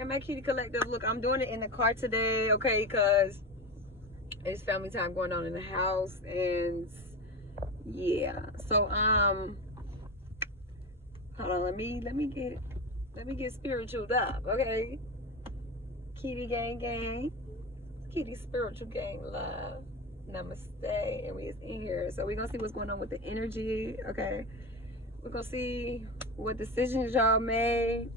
Hey, my kitty collective. Look, I'm doing it in the car today, okay? Because it's family time going on in the house, and yeah. So hold on. Let me get spiritualed up, okay? Kitty gang, kitty spiritual gang love. Namaste, and we is in here. So we're gonna see what's going on with the energy, okay? We're gonna see what decisions y'all made,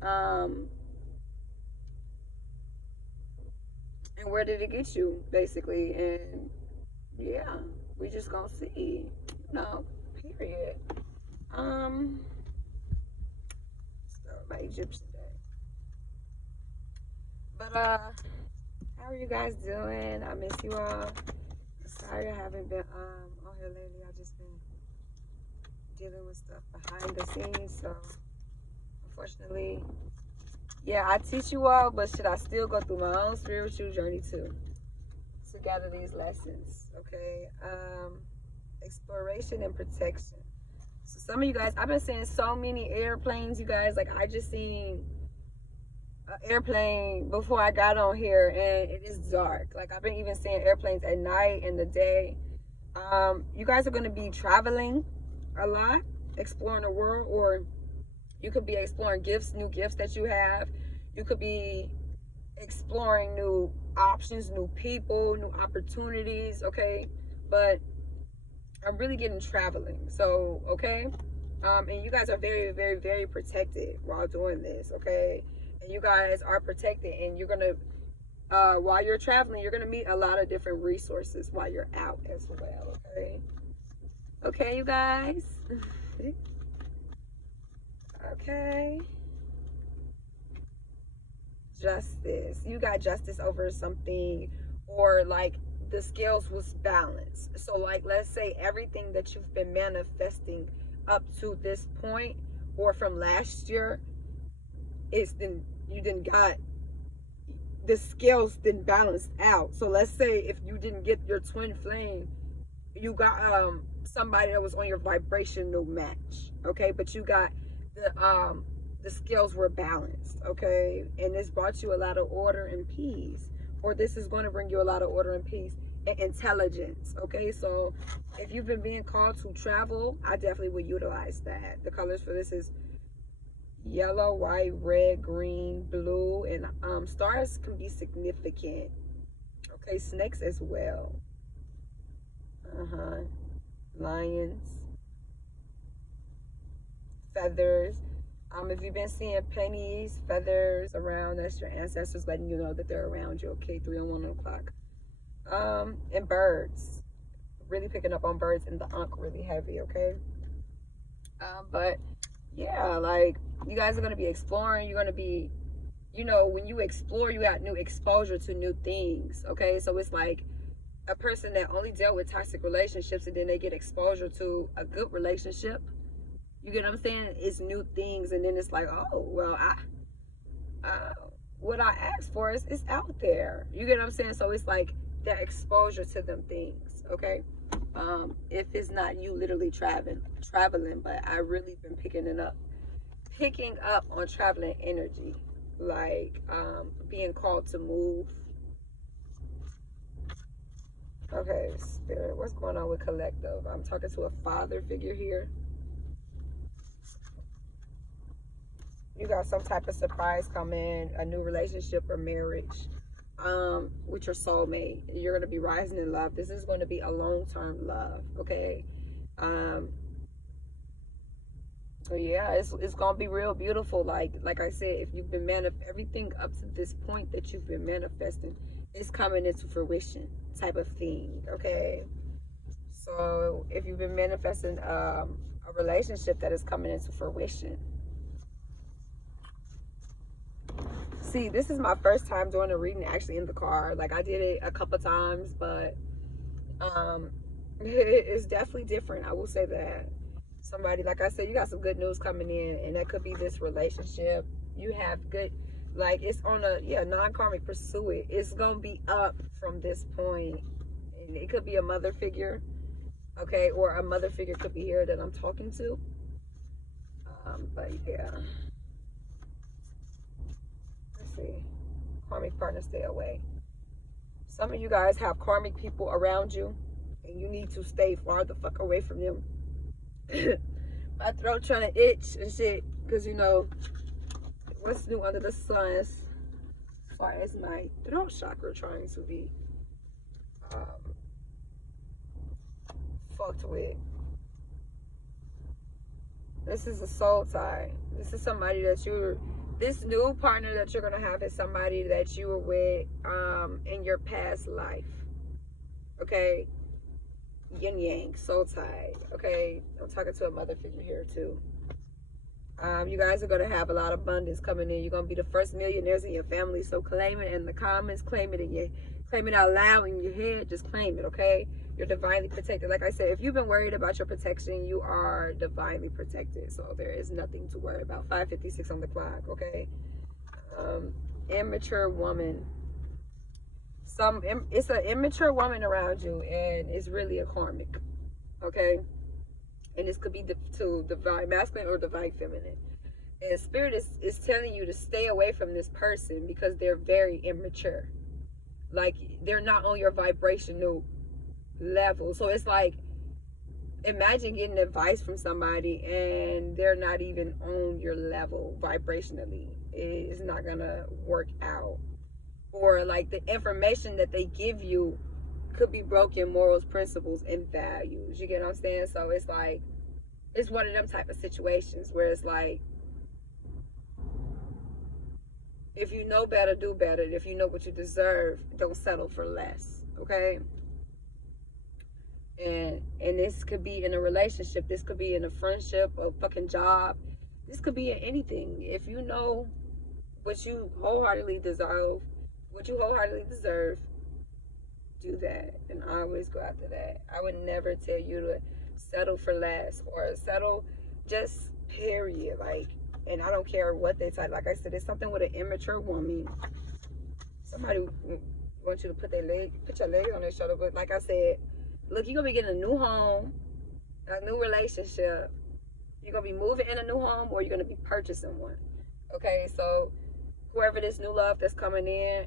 and where did it get you, basically, and yeah, we just gonna see, period. Start my Egyptian day. But how are you guys doing? I miss you all. Sorry I haven't been on here lately. I just been dealing with stuff behind the scenes, so unfortunately, yeah, I teach you all, but should I still go through my own spiritual journey too to gather these lessons, okay? Exploration and protection. So some of you guys, I've been seeing so many airplanes, you guys. Like, I just seen an airplane before I got on here, and it is dark. Like, I've been even seeing airplanes at night and the day. You guys are going to be traveling a lot, exploring the world, or you could be exploring new gifts that you have. You could be exploring new options, new people, new opportunities, okay? But I'm really getting traveling, so, okay? And you guys are very, very, very protected while doing this, okay? And you guys are protected, and you're gonna, while you're traveling, you're gonna meet a lot of different resources while you're out as well, okay? Okay, you guys? Okay. Justice. You got justice over something, or like the scales was balanced. So like, let's say everything that you've been manifesting up to this point, or from last year, you didn't got the scales didn't balance out. So let's say if you didn't get your twin flame, you got somebody that was on your vibrational match, okay? But you got the scales were balanced, okay? And this brought you a lot of order and peace, or this is going to bring you a lot of order and peace and intelligence, okay? So if you've been being called to travel, I definitely would utilize that. The colors for this is yellow, white, red, green, blue, and stars can be significant, okay? Snakes as well. Lions, feathers. If you've been seeing pennies, feathers around, that's your ancestors letting you know that they're around you, okay? 3 and 1 o'clock. And birds. Really picking up on birds, and the Ankh really heavy, okay? But yeah, like, you guys are going to be exploring. You're going to be, when you explore, you got new exposure to new things, okay? So it's like a person that only dealt with toxic relationships, and then they get exposure to a good relationship. You get what I'm saying? It's new things, and then it's like, oh, well, what I asked for is out there. You get what I'm saying? So it's like that exposure to them things, okay? If it's not you literally traveling, but I really been picking up on traveling energy, like being called to move. Okay, Spirit, what's going on with collective? I'm talking to a father figure here. You got some type of surprise coming, a new relationship or marriage with your soulmate. You're going to be rising in love. This is going to be a long-term love, okay? So yeah, it's going to be real beautiful. Like I said, if you've been everything up to this point that you've been manifesting is coming into fruition type of thing, okay? So if you've been manifesting a relationship that is coming into fruition. See, this is my first time doing a reading actually in the car. Like, I did it a couple times, but it's definitely different. I will say that. Somebody, like I said, you got some good news coming in, and that could be this relationship. You have good, like, it's on a non-karmic pursuit. It's gonna be up from this point, and it could be a mother figure, okay, or a mother figure could be here that I'm talking to. But yeah. See. partner, stay away. Some of you guys have karmic people around you, and you need to stay far the fuck away from them. My throat trying to itch and shit, because you know, what's new under the sun as far as my throat chakra trying to be fucked with. This is a soul tie. This is somebody that this new partner that you're going to have is somebody that you were with in your past life. Okay? Yin yang, soul tie. Okay? I'm talking to a mother figure here too. You guys are going to have a lot of abundance coming in. You're going to be the first millionaires in your family. So claim it in the comments. Claim it out loud in your head. Just claim it, okay? You're divinely protected. Like I said, if you've been worried about your protection, you are divinely protected. So there is nothing to worry about. 5:56 on the clock, okay? Immature woman. It's an immature woman around you, and it's really a karmic, okay? And this could be to divine masculine or divine feminine. And spirit is telling you to stay away from this person because they're very immature. Like, they're not on your vibrational level. So it's like, imagine getting advice from somebody and they're not even on your level vibrationally. It's not gonna work out. Or like the information that they give you could be broken morals, principles, and values. You get what I'm saying? So it's like, it's one of them type of situations where it's like, if you know better, do better. If you know what you deserve, don't settle for less, okay? And this could be in a relationship. This could be in a friendship, a fucking job. This could be in anything. If you know what you wholeheartedly deserve, do that. And always go after that. I would never tell you to settle for less or settle just period. Like, and I don't care what they type. Like I said, it's something with an immature woman. Somebody wants you to put your leg on their shoulder. But like I said, look, you're going to be getting a new home, a new relationship. You're going to be moving in a new home, or you're going to be purchasing one. Okay, so whoever this new love that's coming in,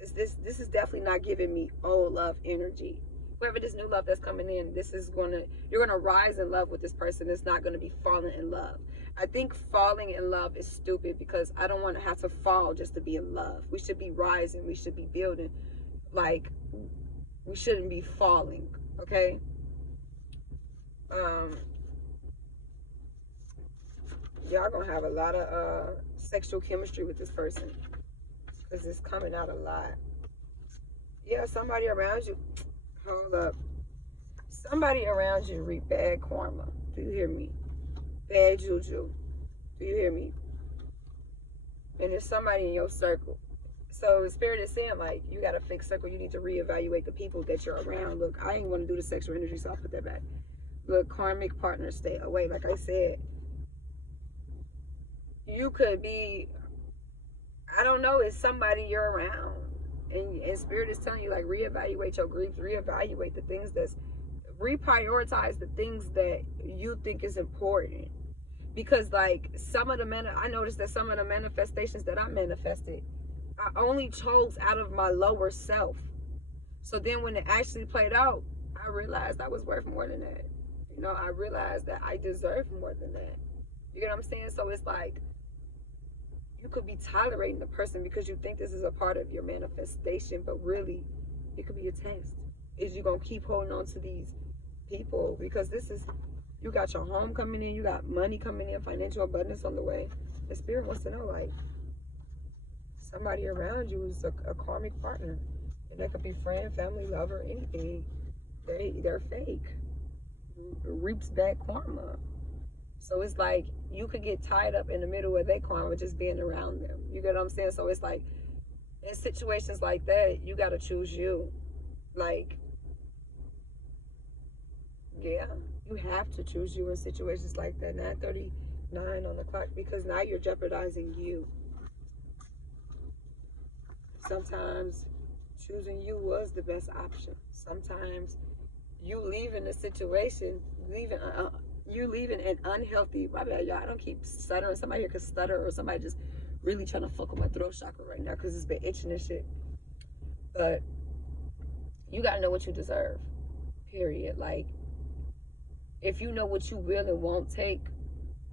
this is definitely not giving me old love energy. Whoever this new love that's coming in, you're gonna rise in love with this person. It's not gonna be falling in love. I think falling in love is stupid because I don't want to have to fall just to be in love. We should be rising. We should be building. Like, we shouldn't be falling. Okay. Y'all gonna have a lot of sexual chemistry with this person because it's coming out a lot. Yeah, somebody around you. Hold up. Somebody around you reap bad karma. Do you hear me? Bad juju. Do you hear me? And there's somebody in your circle. So the spirit is saying, like, you got a fixed circle. You need to reevaluate the people that you're around. Look, I ain't want to do the sexual energy, so I'll put that back. Look, karmic partners, stay away. Like I said, you could be, I don't know, it's somebody you're around. And spirit is telling you, like, reevaluate your grief, reevaluate the things reprioritize the things that you think is important. Because, like, I noticed that some of the manifestations that I manifested, I only chose out of my lower self. So then when it actually played out, I realized I was worth more than that. You know, I realized that I deserved more than that. You get what I'm saying? So it's like, you could be tolerating the person because you think this is a part of your manifestation, but really, it could be a test. Is you gonna keep holding on to these people because you got your home coming in, you got money coming in, financial abundance on the way. The spirit wants to know, like, somebody around you is a karmic partner, and that could be friend, family, lover, anything. They're fake. Reaps bad karma. So it's like, you could get tied up in the middle of their karma just being around them. You get what I'm saying? So it's like, in situations like that, you got to choose you. Like, yeah, you have to choose you in situations like that. 9:39 on the clock, because now you're jeopardizing you. Sometimes choosing you was the best option. Sometimes you leaving the situation, you leaving an unhealthy, my bad, y'all, I don't keep stuttering. Somebody here could stutter, or somebody just really trying to fuck with my throat chakra right now because it's been itching and shit. But you gotta know what you deserve, period. Like, if you know what you will and won't take,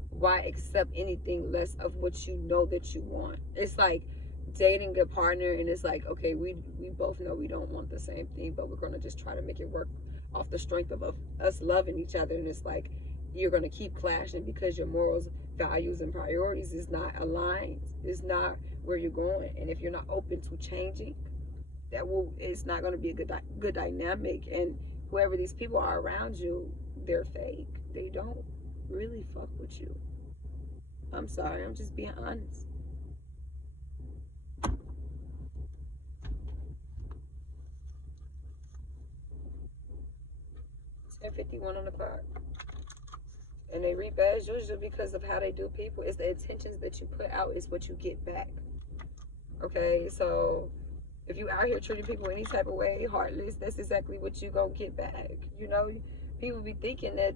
why accept anything less of what you know that you want? It's like dating a partner, and it's like, okay, we both know we don't want the same thing, but we're gonna just try to make it work off the strength of us loving each other. And it's like, you're gonna keep clashing because your morals, values, and priorities is not aligned. It's not where you're going. And if you're not open to changing, it's not gonna be a good dynamic. And whoever these people are around you, they're fake. They don't really fuck with you. I'm sorry, I'm just being honest. 10:51 on the clock. And they reap as usual because of how they do people. It's the intentions that you put out is what you get back. Okay, so if you out here treating people any type of way, heartless, that's exactly what you gonna get back. You know, people be thinking that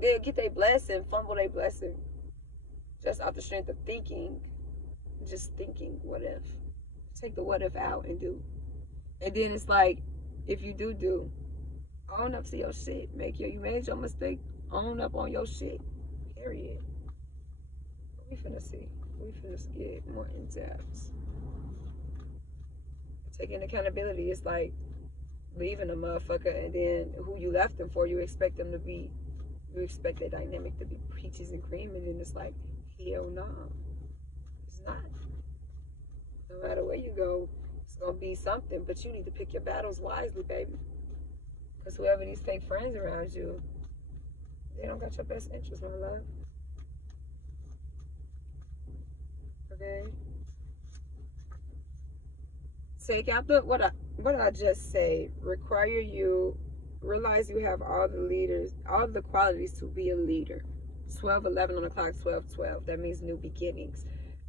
they'll get their blessing, fumble their blessing, just off the strength of thinking, just thinking, what if? Take the what if out and do. And then it's like, if you do, own up to your shit. You made your mistake, own up on your shit. Period. What we finna see? We finna get more in depth. Taking accountability is like leaving a motherfucker, and then who you left them for, you expect that dynamic to be peaches and cream, and then it's like, hell no. It's not. No matter where you go, it's gonna be something, but you need to pick your battles wisely, baby. Because whoever these fake friends around you, they don't got your best interest, my love. Okay? Take out what I just say. Realize you have all the qualities to be a leader. 12:11 on the clock, 12:12. That means new beginnings.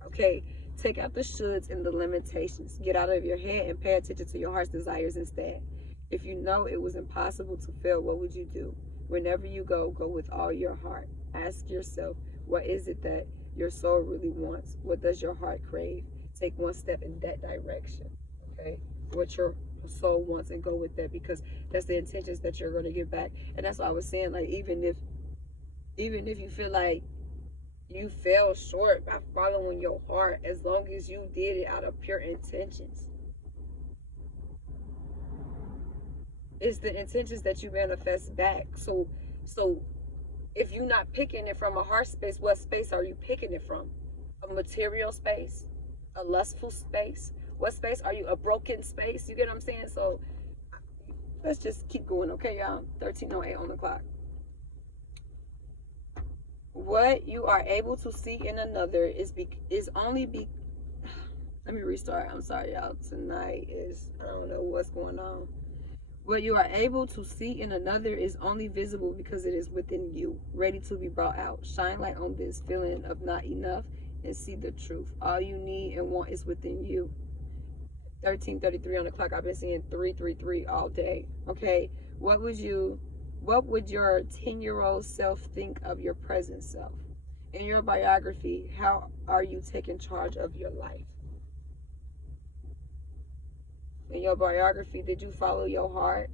Okay? Take out the shoulds and the limitations. Get out of your head and pay attention to your heart's desires instead. If you know it was impossible to fail, what would you do? Whenever you go with all your heart. Ask yourself, what is it that your soul really wants? What does your heart crave? Take one step in that direction, okay? What your soul wants, and go with that, because that's the intentions that you're going to get back. And that's what I was saying, like, even if you feel like you fell short by following your heart, as long as you did it out of pure intentions. It's the intentions that you manifest back. So if you're not picking it from a heart space, what space are you picking it from? A material space? A lustful space? What space are you? A broken space? You get what I'm saying? So let's just keep going, okay, y'all? 13:08 on the clock. What you are able to see in another let me restart. I'm sorry, y'all. Tonight I don't know what's going on. What you are able to see in another is only visible because it is within you, ready to be brought out. Shine light on this feeling of not enough and see the truth. All you need and want is within you. 13:33 on the clock. I've been seeing 333 all day. Okay, what would your 10-year-old self think of your present self? In your biography, how are you taking charge of your life? In your biography, did you follow your heart?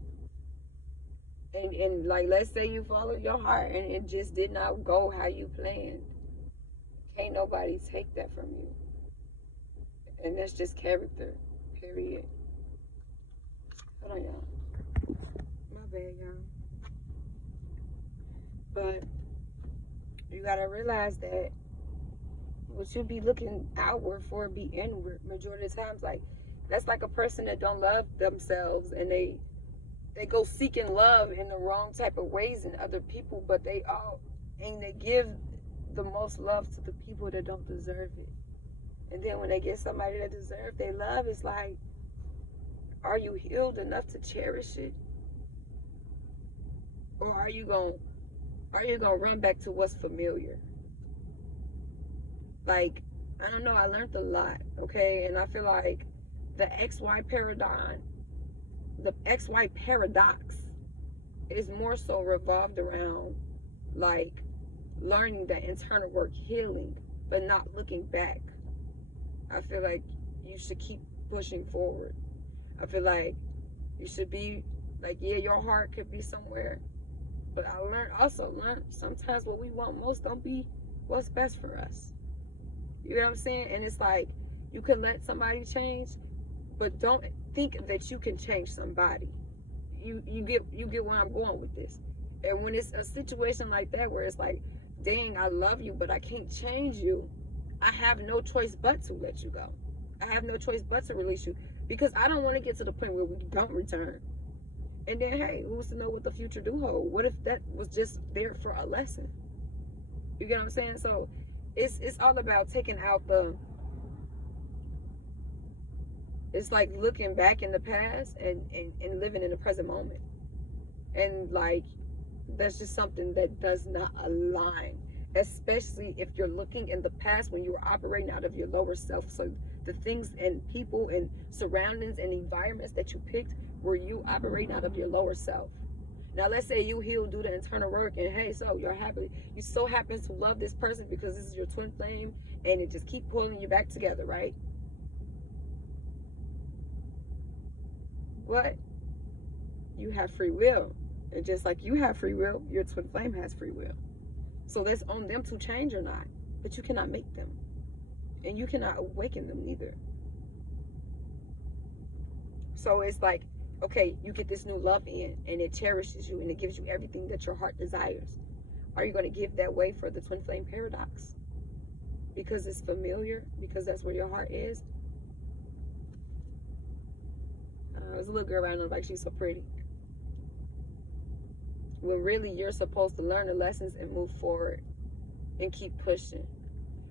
And like, let's say you followed your heart and it just did not go how you planned. Can't nobody take that from you. And that's just character, period. Hold on, y'all. My bad, y'all. But you gotta realize that what you be looking outward for be inward. Majority of the times, like, that's like a person that don't love themselves, and they go seeking love in the wrong type of ways in other people, but they give the most love to the people that don't deserve it. And then when they get somebody that deserves their love, it's like, are you healed enough to cherish it? Or are you gonna run back to what's familiar? Like, I don't know, I learned a lot, okay? And I feel like the XY paradox is more so revolved around, like, learning that internal work, healing, but not looking back. I feel like you should keep pushing forward. I feel like you should be like, yeah, your heart could be somewhere, but I also learned sometimes what we want most don't be what's best for us. You know what I'm saying? And it's like, you can let somebody change, but don't think that you can change somebody. You get where I'm going with this. And when it's a situation like that where it's like, dang, I love you, but I can't change you, I have no choice but to let you go. I have no choice but to release you, because I don't want to get to the point where we don't return. And then, hey, who's to know what the future do hold? What if that was just there for a lesson? You get what I'm saying? So it's all about taking out the, it's like looking back in the past and living in the present moment. And like, that's just something that does not align, especially if you're looking in the past when you were operating out of your lower self. So the things and people and surroundings and environments that you picked were you operating out of your lower self. Now let's say you heal, do the internal work, and hey, so you so happen to love this person because this is your twin flame, and it just keep pulling you back together, right? But you have free will. And just like you have free will, your twin flame has free will. So that's on them to change or not. But you cannot make them. And you cannot awaken them neither. So it's like, okay, you get this new love in, and it cherishes you, and it gives you everything that your heart desires. Are you going to give that way for the twin flame paradox? Because it's familiar? Because that's where your heart is? There's a little girl around on the bike, she's so pretty. When really you're supposed to learn the lessons and move forward and keep pushing.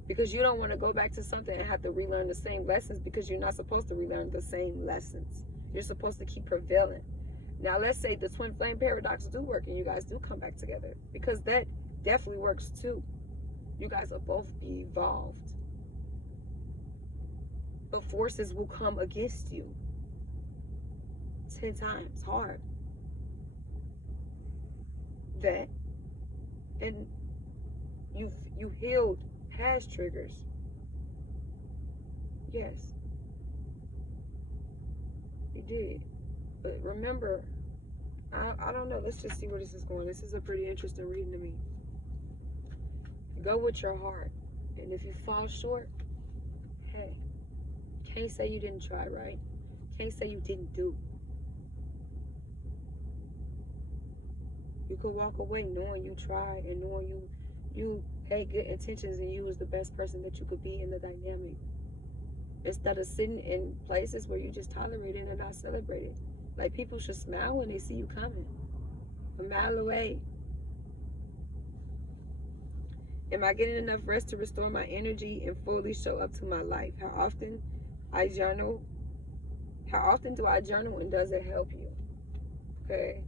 Because you don't want to go back to something and have to relearn the same lessons, because you're not supposed to relearn the same lessons. You're supposed to keep prevailing. Now, let's say the twin flame paradox do work and you guys do come back together, because that definitely works too. You guys will both be evolved. But forces will come against you 10 times hard. That, and you healed past triggers. Yes, you did. But remember, I don't know, let's just see where this is going. This is a pretty interesting reading to me. Go with your heart, and if you fall short, hey, can't say you didn't try, right? Can't say you didn't do. You could walk away knowing you tried, and knowing you had good intentions, and you was the best person that you could be in the dynamic. Instead of sitting in places where you just tolerate it and not celebrate it. Like, people should smile when they see you coming a mile away. Am I getting enough rest to restore my energy and fully show up to my life? How often I journal? How often do I journal, and does it help you? Okay.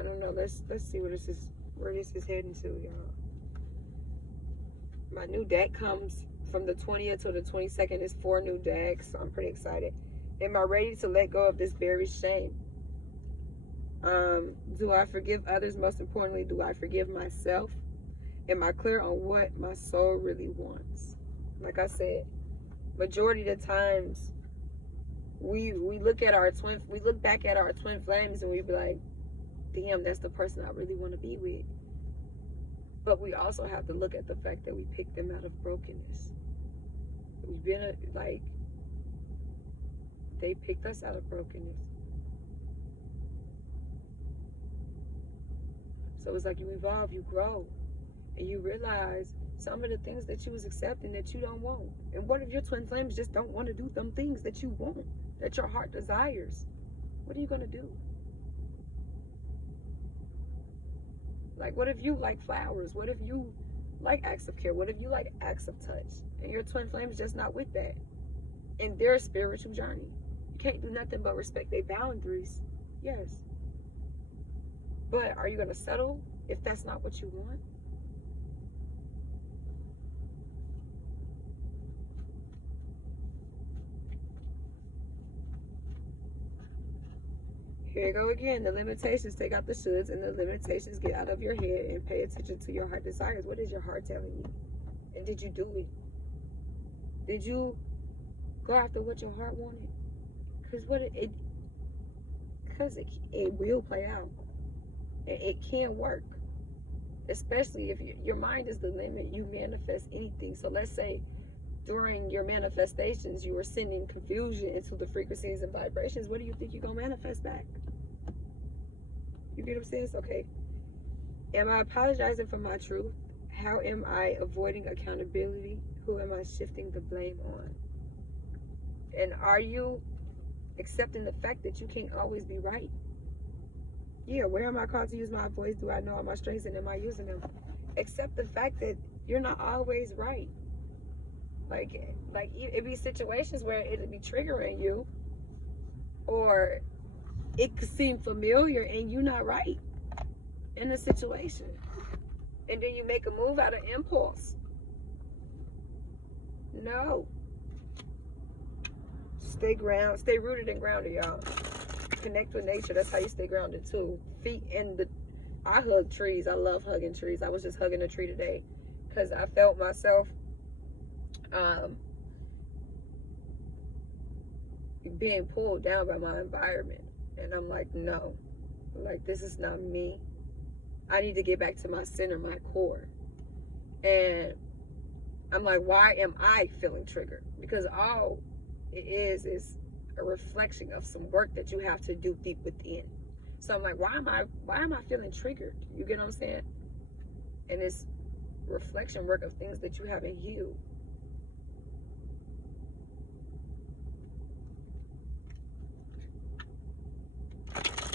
I don't know. Let's see where this is heading to, y'all. My new deck comes from the 20th to the 22nd. It's 4 new decks, so I'm pretty excited. Am I ready to let go of this buried shame? Do I forgive others? Most importantly, do I forgive myself? Am I clear on what my soul really wants? Like I said, majority of the times we look back at our twin flames and we be like, damn, that's the person I really want to be with. But we also have to look at the fact that we picked them out of brokenness. We've been they picked us out of brokenness. So it's like you evolve, you grow, and you realize some of the things that you was accepting that you don't want. And what if your twin flames just don't want to do them things that you want, that your heart desires? What are you going to do? Like, what if you like flowers? What if you like acts of care? What if you like acts of touch? And your twin flame is just not with that in their spiritual journey. You can't do nothing but respect their boundaries. Yes. But are you going to settle if that's not what you want? Here you go again. The limitations, take out the shoulds, and the limitations get out of your head and pay attention to your heart desires. What is your heart telling you? And did you do it? Did you go after what your heart wanted? Because it will play out. It can work. Especially if your mind is the limit, you manifest anything. So let's say during your manifestations, you are sending confusion into the frequencies and vibrations. What do you think you're going to manifest back? You get what I'm saying? So, okay. Am I apologizing for my truth? How am I avoiding accountability? Who am I shifting the blame on? And are you accepting the fact that you can't always be right? Yeah, where am I called to use my voice? Do I know all my strengths and am I using them? Accept the fact that you're not always right. Like it'd be situations where it'd be triggering you, or it could seem familiar and you're not right in the situation. And then you make a move out of impulse. No. Stay rooted and grounded, y'all. Connect with nature. That's how you stay grounded too. Feet in the, I hug trees. I love hugging trees. I was just hugging a tree today because I felt myself being pulled down by my environment. And I'm like, no, like this is not me. I need to get back to my center, my core. And I'm like, why am I feeling triggered? Because all it is a reflection of some work that you have to do deep within. So I'm like, why am I feeling triggered? You get what I'm saying? And it's reflection work of things that you haven't healed.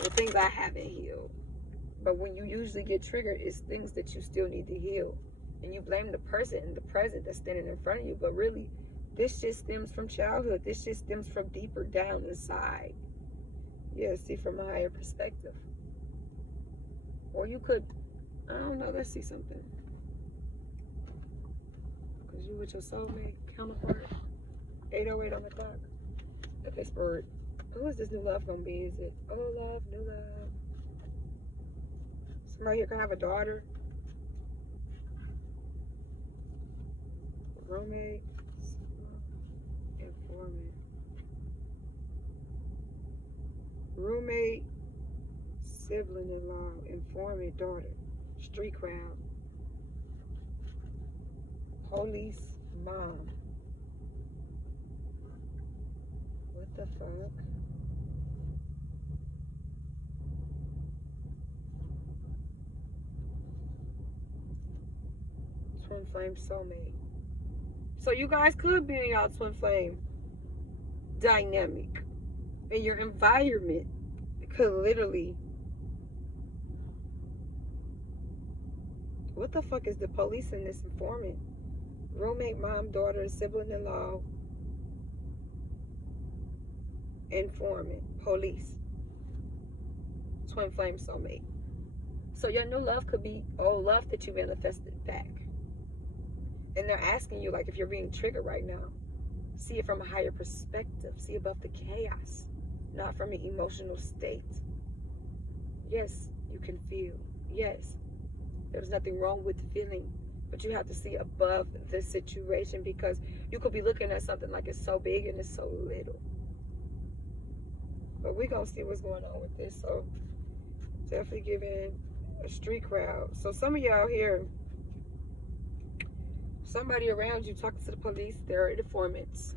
The things I haven't healed. But when you usually get triggered, it's things that you still need to heal. And you blame the person in the present that's standing in front of you. But really, this just stems from childhood. This just stems from deeper down inside. Yeah, see from a higher perspective. Or you could, I don't know, let's see something. Because you with your soulmate counterpart. 8:08 on the clock. Okay, Spirit. Who is this new love going to be? Is it, oh, love, new love? Somebody here can have a daughter. Roommate. Informant. Roommate. Sibling-in-law. Informant. Daughter. Street crowd. Police. Mom. What the fuck? Twin flame soulmate. So you guys could be in y'all twin flame dynamic. And your environment could literally... What the fuck is the police in this informant? Roommate, mom, daughter, sibling-in-law, informant, police, twin flame soulmate. So your new love could be old love that you manifested back. And they're asking you, like, if you're being triggered right now, see it from a higher perspective. See above the chaos, not from an emotional state. Yes, you can feel. Yes, there's nothing wrong with feeling, but you have to see above the situation, because you could be looking at something like it's so big and it's so little. But we're going to see what's going on with this. So definitely giving a street crowd. So some of y'all here, somebody around you talking to the police, they're informants.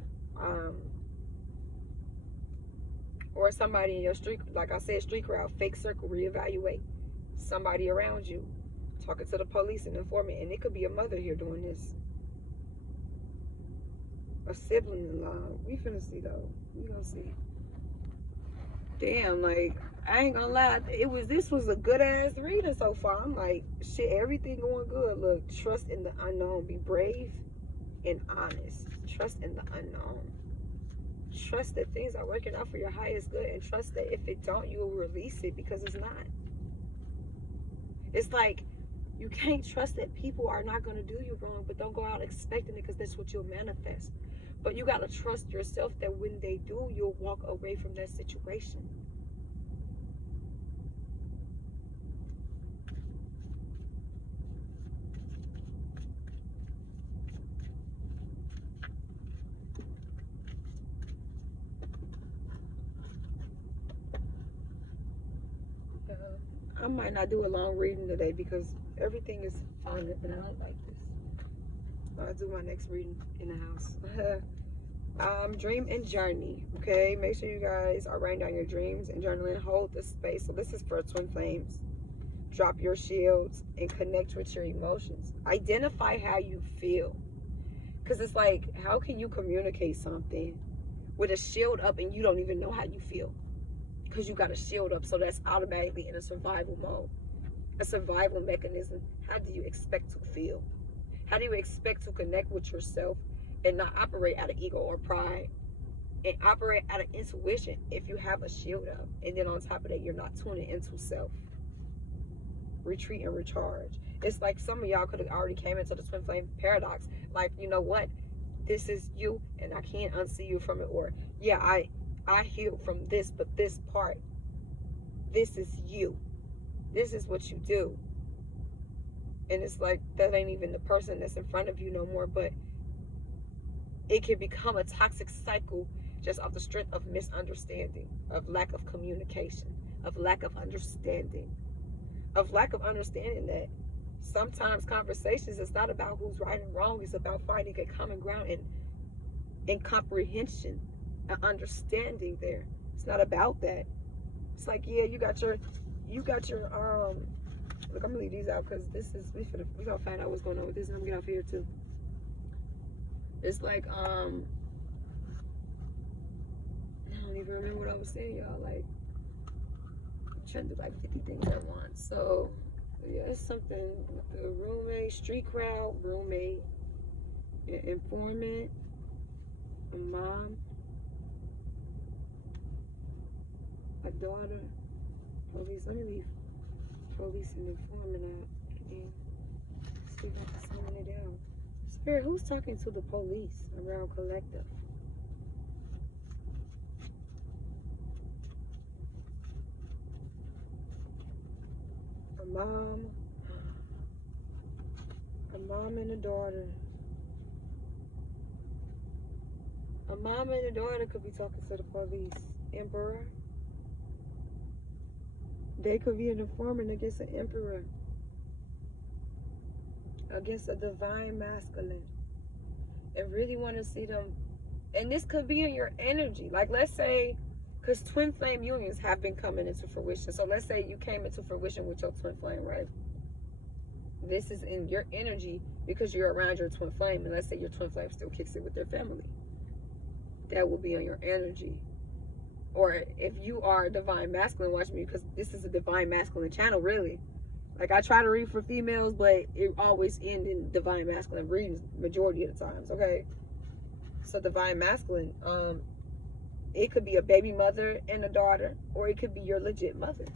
Or somebody in your street, like I said, street crowd, fake circle, reevaluate. Somebody around you talking to the police and informant. And it could be a mother here doing this. A sibling-in-law. We finna see though. We gonna see. Damn, like, I ain't gonna lie, this was a good ass reading so far. I'm like, shit, everything going good. Look, trust in the unknown. Be brave and honest. Trust in the unknown. Trust that things are working out for your highest good, and trust that if it don't, you will release it, because it's not. It's like, you can't trust that people are not gonna do you wrong, but don't go out expecting it, because that's what you'll manifest. But you gotta trust yourself that when they do, you'll walk away from that situation. might not do a long reading today because everything is fine and I don't like this. I'll do my next reading in the house. Dream and journey. Okay, make sure you guys are writing down your dreams and journaling. Hold the space. So this is for twin flames. Drop your shields and connect with your emotions. Identify how you feel, because it's like, how can you communicate something with a shield up and you don't even know how you feel? Because you got a shield up, so that's automatically in a survival mode, a survival mechanism. How do you expect to feel? How do you expect to connect with yourself and not operate out of ego or pride and operate out of intuition if you have a shield up? And then on top of that, you're not tuning into self. Retreat and recharge. It's like some of y'all could have already came into the twin flame paradox. Like, you know what? This is you and I can't unsee you from it. Or, yeah, I healed from this, but this part, this is you. This is what you do. And it's like, that ain't even the person that's in front of you no more, but it can become a toxic cycle just off the strength of misunderstanding, of lack of communication, of lack of understanding, that sometimes conversations, it's not about who's right and wrong, it's about finding a common ground and comprehension and understanding there. It's not about that. It's like, yeah, you got your look, I'm gonna leave these out because this is, we gonna find out what's going on with this, and I'm gonna get off here too. It's like, I don't even remember what I was saying, y'all. Like, I'm trying to do like 50 things at once. So, yeah, it's something with the roommate, street crowd, roommate, informant, a mom, a daughter, police. Let me leave police and informant out and see if I can summon it down. Spirit, who's talking to the police around collective? A mom and a daughter. A mom and a daughter could be talking to the police. Emperor. They could be an informant against an emperor, against a divine masculine, and really want to see them. And this could be in your energy. Like, let's say, because twin flame unions have been coming into fruition. So let's say you came into fruition with your twin flame, right? This is in your energy because you're around your twin flame. And let's say your twin flame still kicks it with their family. That will be on your energy. Or if you are a divine masculine, watch me, because this is a divine masculine channel, really. Like, I try to read for females, but it always ends in divine masculine readings majority of the times, okay? So divine masculine, it could be a baby mother and a daughter, or it could be your legit mother.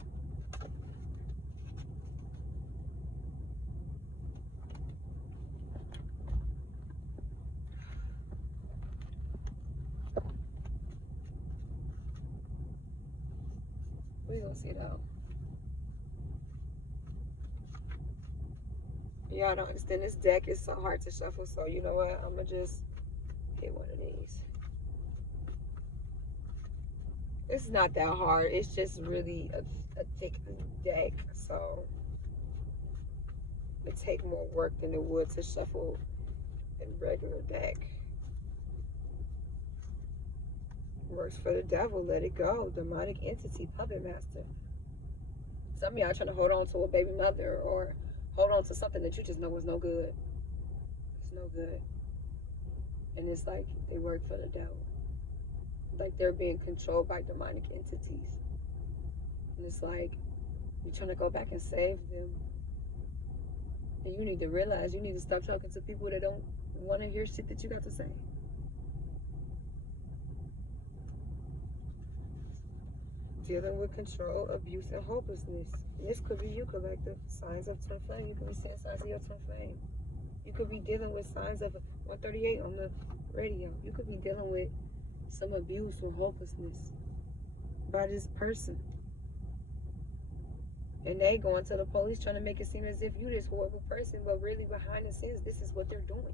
We're gonna see though. Yeah, I don't understand. This deck is so hard to shuffle, so you know what? I'm gonna just hit one of these. It's not that hard. It's just really a thick deck, so it take more work than it would to shuffle a regular deck. Works for the devil. Let it go. Demonic entity, puppet master. Some of y'all trying to hold on to a baby mother or hold on to something that you just know is no good. It's no good. And it's like they work for the devil. Like they're being controlled by demonic entities. And it's like you're trying to go back and save them. And you need to realize you need to stop talking to people that don't want to hear shit that you got to say. Dealing with control, abuse, and hopelessness. This could be you, collective. Signs of twin flame. You could be seeing signs of your twin flame. You could be dealing with signs of 138 on the radio. You could be dealing with some abuse or hopelessness by this person. And they going to the police trying to make it seem as if you this horrible person, but really behind the scenes, this is what they're doing.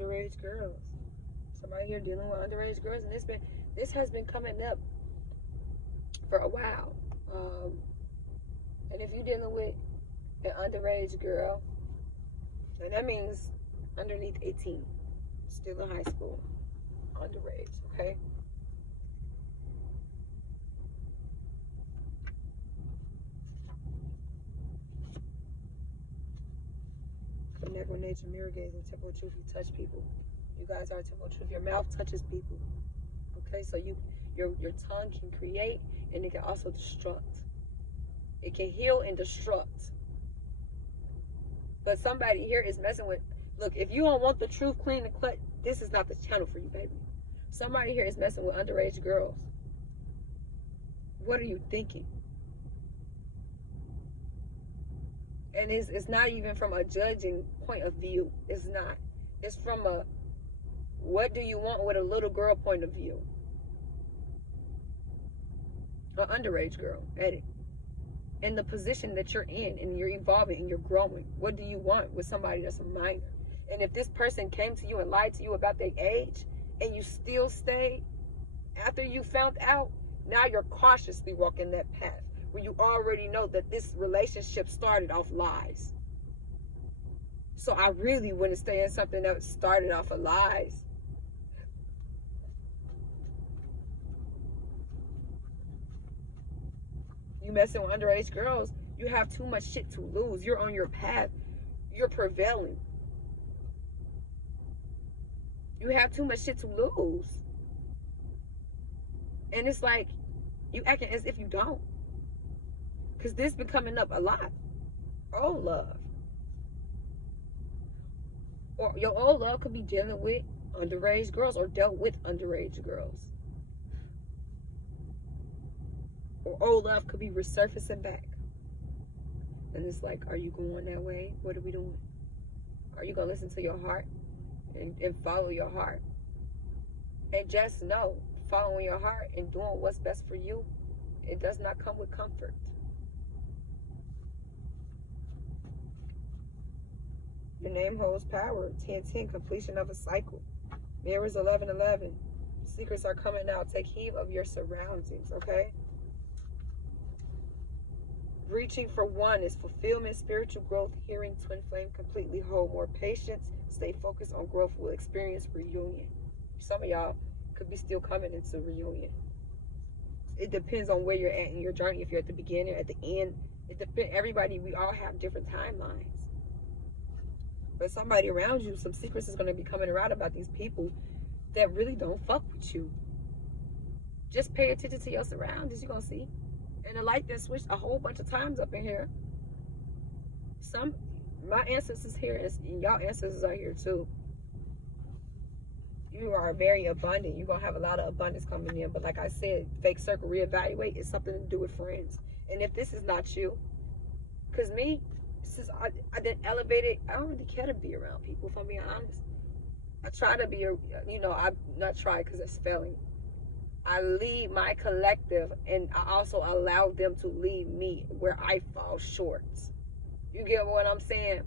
underage girls. Somebody here dealing with underage girls, and this has been coming up for a while. And if you're dealing with an underage girl, and that means underneath 18, still in high school, underage, okay? Connect with nature, mirror gaze, and temple truth. You touch people. You guys are temple truth. Your mouth touches people. Okay, so your tongue can create, and it can also destruct. It can heal and destruct. But somebody here is messing with. Look, if you don't want the truth clean and cut, this is not the channel for you, baby. Somebody here is messing with underage girls. What are you thinking? And it's not even from a judging point of view. It's not. It's from a, what do you want with a little girl point of view? An underage girl, at it. In the position that you're in, and you're evolving and you're growing. What do you want with somebody that's a minor? And if this person came to you and lied to you about their age, and you still stayed after you found out, now you're cautiously walking that path where you already know that this relationship started off lies. So I really wouldn't stay in something that started off of lies. You messing with underage girls, you have too much shit to lose. You're on your path. You're prevailing. You have too much shit to lose. And it's like, you acting as if you don't. Because this been coming up a lot. Old love. Or your old love could be dealing with underage girls or dealt with underage girls. Or old love could be resurfacing back. And it's like, are you going that way? What are we doing? Are you going to listen to your heart and follow your heart? And just know, following your heart and doing what's best for you, it does not come with comfort. Your name holds power. 10-10, completion of a cycle. Mirrors 11-11. Secrets are coming out. Take heed of your surroundings, okay? Reaching for one is fulfillment, spiritual growth, hearing, twin flame, completely whole. More patience, stay focused on growth, will experience reunion. Some of y'all could be still coming into reunion. It depends on where you're at in your journey. If you're at the beginning, at the end, it depends. Everybody, we all have different timelines. But somebody around you, some secrets is going to be coming around about these people that really don't fuck with you. Just pay attention to your surroundings. You're going to see. And the light that switched a whole bunch of times up in here. My ancestors here, and y'all ancestors are here too. You are very abundant. You're going to have a lot of abundance coming in. But like I said, fake circle reevaluate is something to do with friends. And if this is not you, because me, since I didn't elevate it, I don't really care to be around people, if I'm being honest. I try to be, I not try because it's failing. I lead my collective, and I also allow them to lead me where I fall short. You get what I'm saying?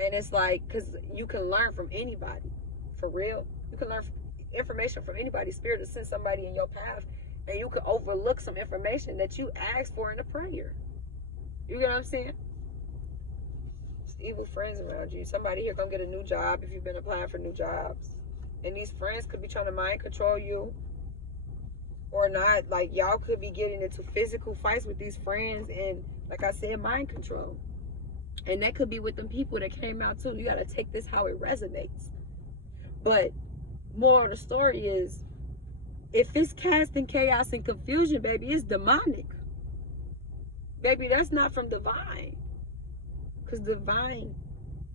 And it's like, because you can learn from anybody, for real. You can learn information from anybody. Spirit will send somebody in your path, and you can overlook some information that you asked for in a prayer. You get what I'm saying? It's evil friends around you. Somebody here gonna get a new job if you've been applying for new jobs. And these friends could be trying to mind control you. Or not, like y'all could be getting into physical fights with these friends and, like I said, mind control. And that could be with them people that came out too. You gotta take this how it resonates. But more of the story is, if it's casting chaos and confusion, baby, it's demonic. Baby, that's not from divine. Because divine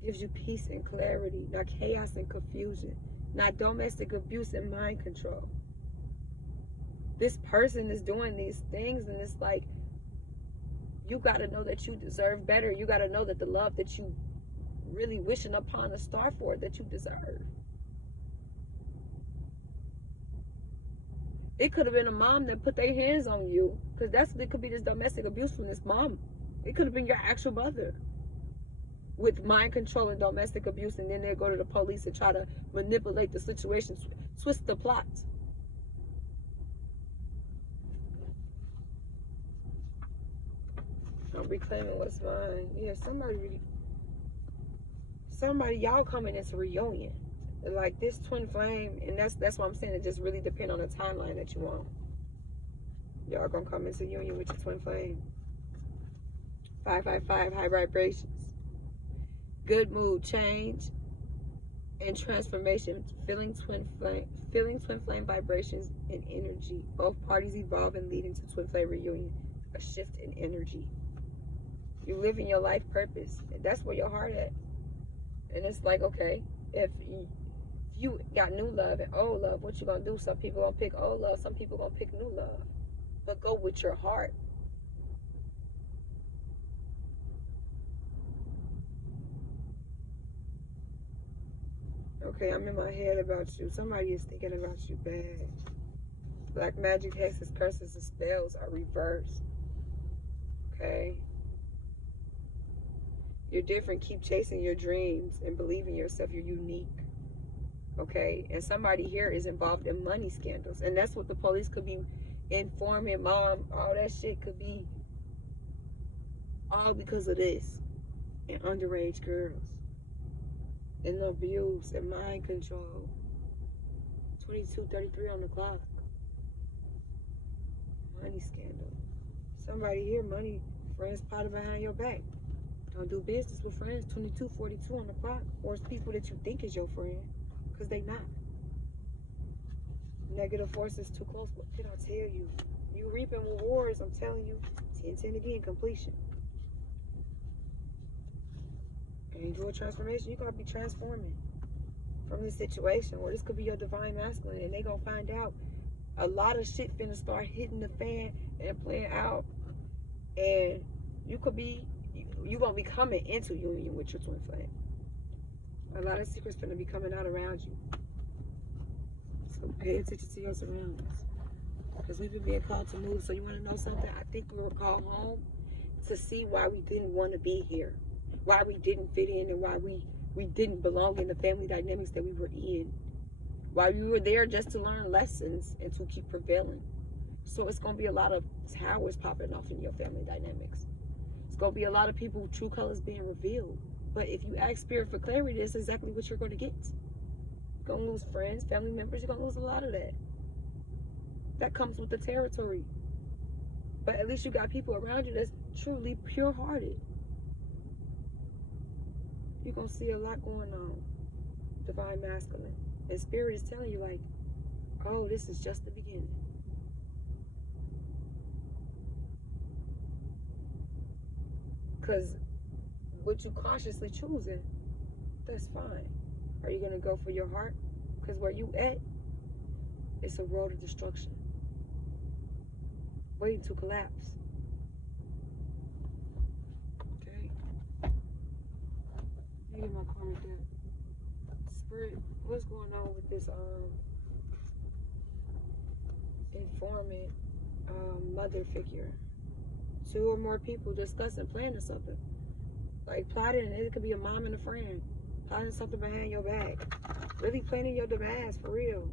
gives you peace and clarity, not chaos and confusion, not domestic abuse and mind control. This person is doing these things, and it's like, you got to know that you deserve better. You got to know that the love that you really wishing upon a star for, that you deserve. It could have been a mom that put their hands on you, because it could be this domestic abuse from this mom. It could have been your actual mother. with mind control and domestic abuse, and then they go to the police and try to manipulate the situation, twist the plot. I'm reclaiming what's mine. Yeah, somebody, y'all coming into reunion. Like this twin flame, and that's why I'm saying it just really depends on the timeline that you want. Y'all gonna come into union with your twin flame. 555, high vibrations. Good mood, change, and transformation. Feeling twin flame vibrations and energy. Both parties evolve and leading to twin flame reunion. A shift in energy. You live in your life purpose. And that's where your heart at. And it's like, okay, if you got new love and old love, what you gonna do? Some people gonna pick old love, some people gonna pick new love. But go with your heart. Okay, I'm in my head about you. Somebody is thinking about you bad. Black magic, hexes, curses, and spells are reversed. Okay? You're different. Keep chasing your dreams and believe in yourself. You're unique. Okay? And somebody here is involved in money scandals. And that's what the police could be informing mom. All that shit could be all because of this. And underage girls. And abuse and mind control. 22:33 on the clock. Money scandal. Somebody here, money, friends plotting behind your back. Don't do business with friends. 22:42 on the clock. Or it's people that you think is your friend. Because they not. Negative forces too close. What did I tell you? You reaping rewards, I'm telling you. 10-10 again, completion. And do a transformation. You're going to be transforming from this situation. Or this could be your divine masculine. And they going to find out a lot of shit finna start hitting the fan and playing out. And you could be, you're going to be coming into union with your twin flame. A lot of secrets finna be coming out around you. So pay attention to your surroundings. Because we've been being called to move. So you want to know something? I think we were called home to see why we didn't want to be here. Why we didn't fit in and why we didn't belong in the family dynamics that we were in. Why we were there just to learn lessons and to keep prevailing. So it's going to be a lot of towers popping off in your family dynamics. It's going to be a lot of people, true colors being revealed. But if you ask spirit for clarity, that's exactly what you're going to get. You're going to lose friends, family members. You're going to lose a lot of that. That comes with the territory. But at least you got people around you that's truly pure-hearted. You're going to see a lot going on. Divine masculine. And spirit is telling you like, oh, this is just the beginning. Because what you consciously choosing, that's fine. Are you going to go for your heart? Because where you at, it's a road of destruction. Waiting to collapse. Okay. Let me get my karmic deck. Spirit, what's going on with this informant mother figure? 2 or more people discussing, planning something. Like plotting, and it could be a mom and a friend. Plotting something behind your back. Really planning your demise, for real.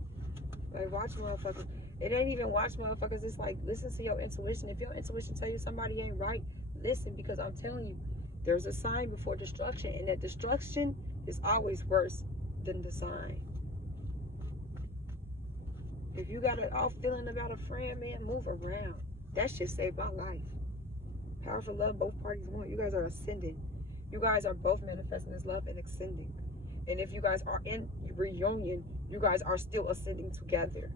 Like watch motherfuckers. It ain't even watch motherfuckers, it's like listen to your intuition. If your intuition tell you somebody ain't right, listen, because I'm telling you, there's a sign before destruction, and that destruction is always worse than the sign. If you got an off feeling about a friend, man, move around. That shit saved my life. Powerful love, both parties want. You guys are ascending. You guys are both manifesting this love and ascending. And if you guys are in reunion, you guys are still ascending together.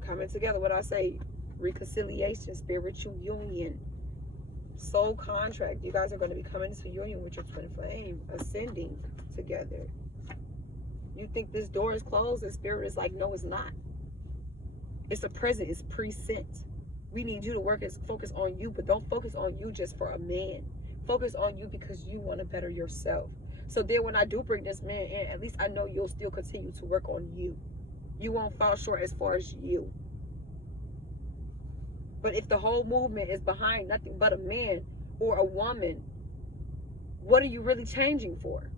Coming together, what I say, reconciliation, spiritual union, soul contract. You guys are going to be coming into union with your twin flame, ascending together. You think this door is closed, and spirit is like, no, it's not. It's a present, it's present. We need you to work and focus on you, but don't focus on you just for a man. Focus on you because you want to better yourself. So then when I do bring this man in, at least I know you'll still continue to work on you. You won't fall short as far as you. But if the whole movement is behind nothing but a man or a woman, what are you really changing for?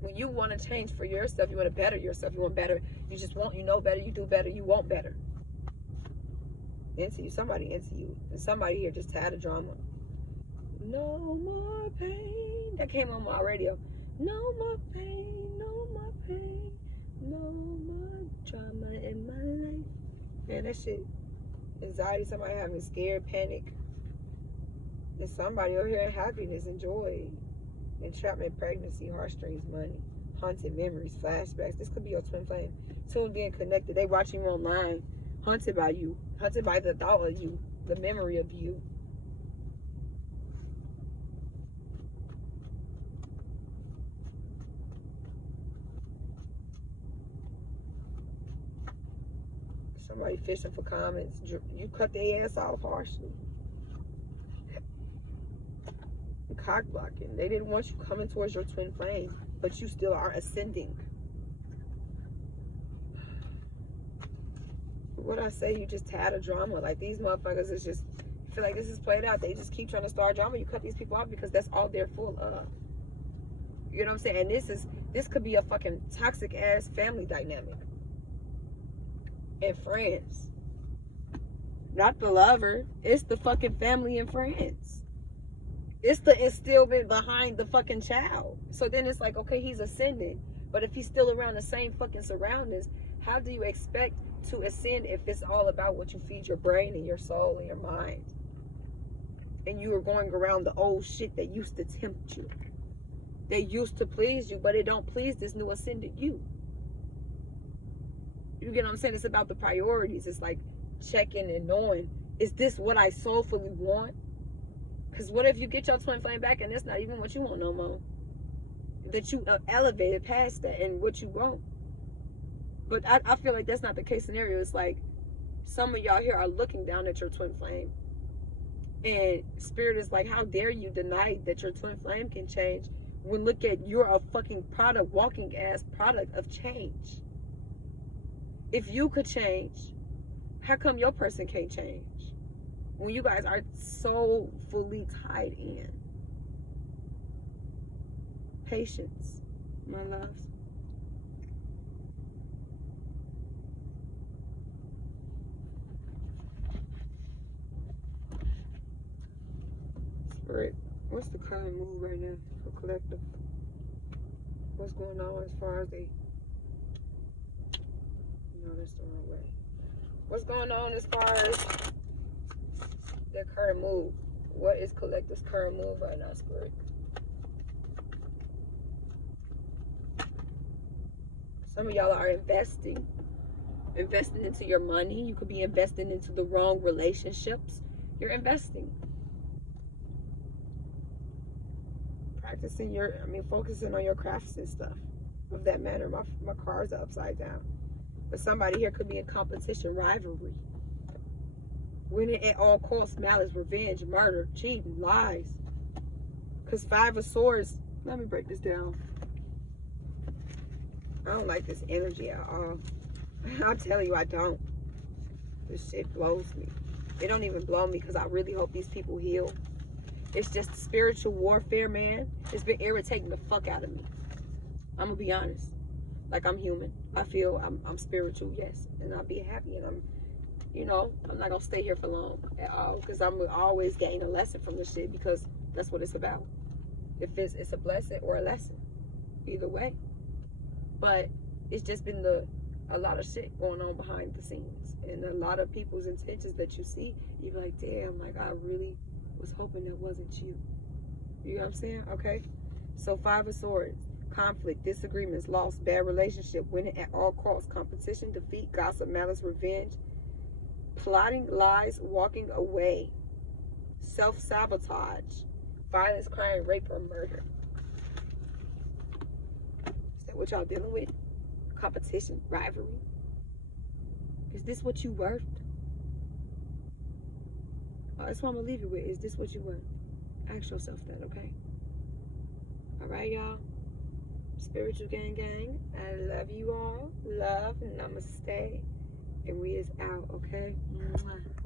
When you want to change for yourself, you want to better yourself, you want better, you just want, you know better, you do better, you want better. Into you, somebody into you. And somebody here just had a drama. No more pain. That came on my radio. No more pain, no more pain, no more drama in my life. Man, that shit. Anxiety, somebody having scared, panic. And somebody over here in happiness and joy. Entrapment, pregnancy, heartstrings, money, haunted memories, flashbacks. This could be your twin flame. Tuned in, connected. They watching you online. Haunted by you. Haunted by the thought of you. The memory of you. Somebody fishing for comments. You cut their ass off harshly. Cock blocking. They didn't want you coming towards your twin flame, but you still are ascending. What I say, you just had a drama. Like, these motherfuckers is just, I feel like this is played out. They just keep trying to start drama. You cut these people off because that's all they're full of. You know what I'm saying? And this could be a fucking toxic ass family dynamic. And friends. Not the lover. It's the fucking family and friends. It's the instillment behind the fucking child. So then it's like, okay, he's ascending. But if he's still around the same fucking surroundings, how do you expect to ascend if it's all about what you feed your brain and your soul and your mind? And you are going around the old shit that used to tempt you. They used to please you, but it don't please this new ascended you. You get what I'm saying? It's about the priorities. It's like checking and knowing, is this what I soulfully want? Because what if you get your twin flame back and it's not even what you want no more? That you elevated past that and what you want. But I feel like that's not the case scenario. It's like some of y'all here are looking down at your twin flame. And Spirit is like, how dare you deny that your twin flame can change when look at, you're a fucking product, walking ass product of change. If you could change, how come your person can't change? When you guys are so fully tied in. Patience, my loves. Spirit, what's the current move right now for collective? What's going on as far as they... No, that's the wrong way. What's going on as far as their current move? What is collective's current move right now, Spirit? Some of y'all are investing into your money. You could be investing into the wrong relationships. You're investing. Practicing focusing on your crafts and stuff. Of that matter, my cards are upside down. But somebody here could be in competition, rivalry. Winning at all costs, malice, revenge, murder, cheating, lies. Because 5 of Swords, let me break this down. I don't like this energy at all. I'll tell you, I don't. This shit blows me. It don't even blow me because I really hope these people heal. It's just spiritual warfare, man. It's been irritating the fuck out of me. I'm going to be honest. Like, I'm human. I feel I'm spiritual, yes. And I'll be happy. And I'm not going to stay here for long at all. Because I'm always gain a lesson from this shit. Because that's what it's about. If it's a blessing or a lesson. Either way. But it's just been a lot of shit going on behind the scenes. And a lot of people's intentions that you see, you're like, damn, like I really was hoping that wasn't you. You know what I'm saying? Okay. So 5 of Swords. Conflict, disagreements, loss, bad relationship, winning at all costs, competition, defeat, gossip, malice, revenge, plotting, lies, walking away, self-sabotage, violence, crime, rape, or murder. Is that what y'all dealing with? Competition, rivalry? Is this what you worth? That's what I'm gonna leave you with. Is this what you worth? Ask yourself that, okay? All right, y'all. Spiritual gang gang. I love you all. Love. Namaste. And we is out, okay? Mwah.